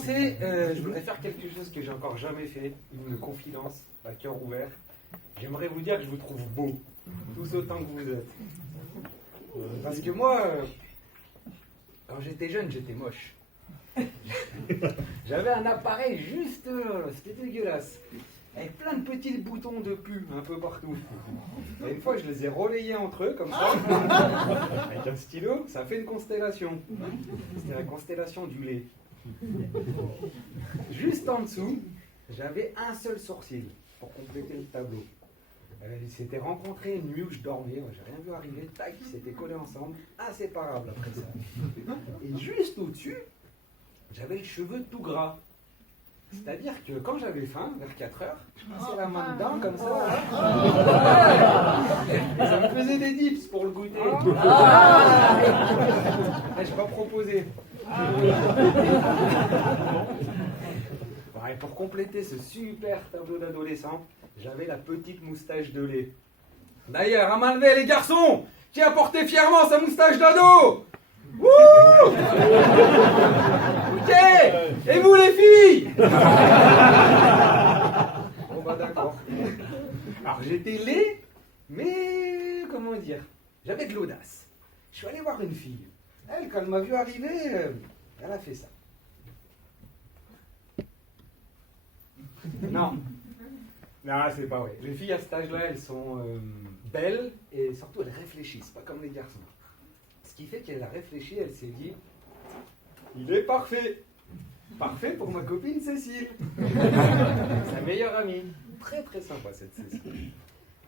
commencer, je voudrais faire quelque chose que j'ai encore jamais fait, une confidence, à cœur ouvert. J'aimerais vous dire que je vous trouve beau, tous autant que vous êtes. Parce que moi, quand j'étais jeune, j'étais moche. J'avais un appareil juste, c'était dégueulasse, avec plein de petits boutons de pu un peu partout. Et une fois, je les ai relayés entre eux, comme ça, avec un stylo, ça a fait une constellation. C'était la constellation du lait. Juste en dessous, j'avais un seul sourcil pour compléter le tableau. Ils s'étaient rencontrés une nuit où je dormais, j'ai rien vu arriver, tac, ils s'étaient collés ensemble, inséparables après ça. Et juste au-dessus, j'avais le cheveu tout gras. C'est-à-dire que quand j'avais faim, vers 4 heures, je passais la main dedans comme ça. Et ça me faisait des dips pour le goûter. Je n'ai pas proposé. Et pour compléter ce super tableau d'adolescent, j'avais la petite moustache de lait. D'ailleurs, à main levée les garçons, qui a porté fièrement sa moustache d'ado? Wouh! Ok! Et vous les filles? Bon bah d'accord. Alors j'étais laid, mais comment dire? J'avais de l'audace. Je suis allé voir une fille. Elle, quand elle m'a vu arriver, elle a fait ça. Non. Non, c'est pas vrai. Les filles à cet âge-là, elles sont belles et surtout elles réfléchissent, pas comme les garçons. Ce qui fait qu'elle a réfléchi, elle s'est dit, il est parfait. Parfait pour ma copine Cécile. Sa meilleure amie. Très très sympa cette Cécile.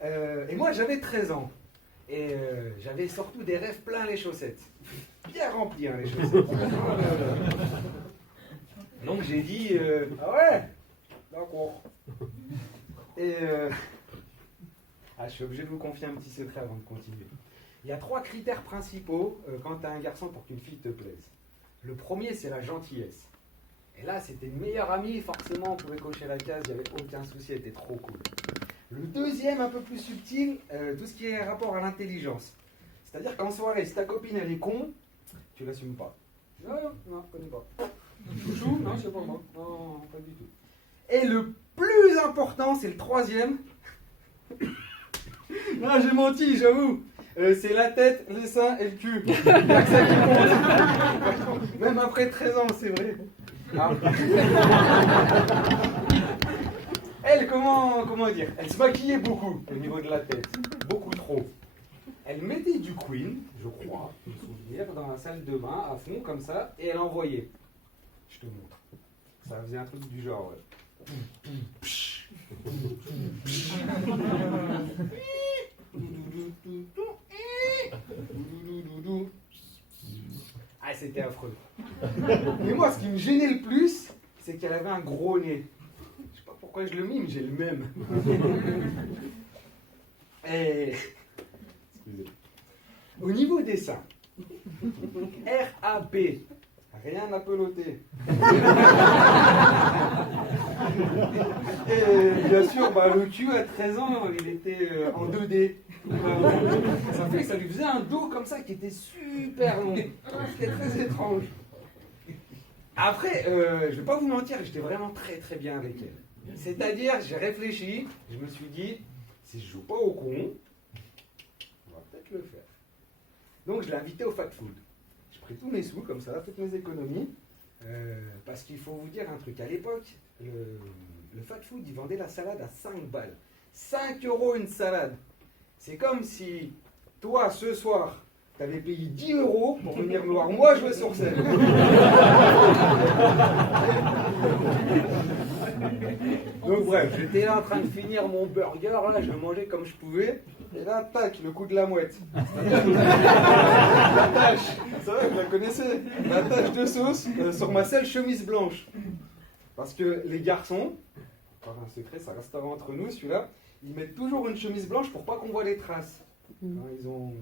Et moi j'avais 13 ans. Et j'avais surtout des rêves plein les chaussettes. Bien remplis hein, les chaussettes. Donc j'ai dit, ah ouais, d'accord. Et je suis obligé de vous confier un petit secret avant de continuer. Il y a 3 critères principaux quand tu as un garçon pour qu'une fille te plaise. Le premier, c'est la gentillesse. Et là, c'était une meilleure amie, forcément, on pouvait cocher la case, il n'y avait aucun souci, elle était trop cool. Le deuxième, un peu plus subtil, tout ce qui est rapport à l'intelligence. C'est-à-dire qu'en soirée, si ta copine, elle est con, tu l'assumes pas. Non, je connais pas. Chouchou, non, c'est pas moi. Non, pas du tout. Et le plus important, c'est le troisième. Non, j'ai menti, j'avoue. C'est la tête, les seins et le cul. C'est ça qui compte. Même après 13 ans, c'est vrai. Ah. Elle, comment dire? Elle se maquillait beaucoup au niveau de la tête. Beaucoup trop. Elle mettait du Queen, je crois, je me souviens, dans la salle de bain, à fond, comme ça, et elle envoyait. Je te montre. Ça faisait un truc du genre... Ah, c'était affreux. Mais moi, ce qui me gênait le plus, c'est qu'elle avait un gros nez. Je sais pas pourquoi je le mime, j'ai le même. Et... Excusez. Au niveau des seins, RAP, rien à peloter. Et bien sûr, le cul à 13 ans, il était en 2D. Ça fait que ça lui faisait un dos comme ça qui était super long. C'était très étrange. Après, je vais pas vous mentir, j'étais vraiment très très bien avec elle. C'est-à-dire, j'ai réfléchi, je me suis dit, si je joue pas au con, on va peut-être le faire. Donc je l'ai invité au fat food. J'ai pris tous mes sous comme ça, toutes mes économies, parce qu'il faut vous dire un truc. À l'époque, le fat food, il vendait la salade à 5 balles. 5 € une salade. C'est comme si, toi, ce soir, tu avais payé 10 € pour venir me voir moi jouer sur scène. Donc bref, j'étais là en train de finir mon burger, là, je mangeais comme je pouvais, et là, tac, le coup de la mouette. La tache, c'est vrai, vous la connaissez, la tache de sauce sur ma seule chemise blanche. Parce que les garçons, encore un secret, ça restera entre nous, celui-là, ils mettent toujours une chemise blanche pour pas qu'on voit les traces. Ils ont...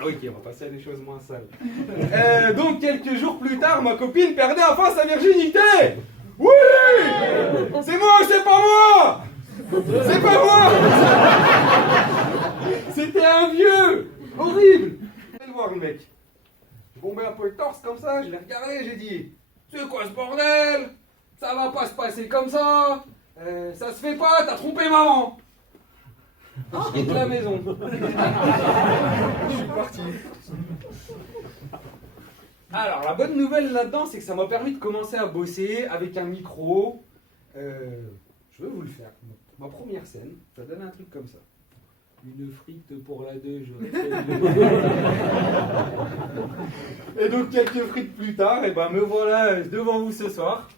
Ok, on va passer à des choses moins sales. Donc, quelques jours plus tard, ma copine perdait enfin sa virginité. Oui! C'est moi, c'est pas moi! C'est pas moi! C'était un vieux! Horrible! Je vais le voir, le mec. Bon, comme ça, je l'ai regardé, j'ai dit, c'est quoi ce bordel? Ça va pas se passer comme ça. Ça se fait pas, t'as trompé maman. Je quitte la maison. Je suis parti. Alors, la bonne nouvelle là-dedans, c'est que ça m'a permis de commencer à bosser avec un micro. Je vais vous le faire. Ma première scène, ça donne un truc comme ça. Une frite pour la 2, Et donc, quelques frites plus tard, et ben me voilà devant vous ce soir.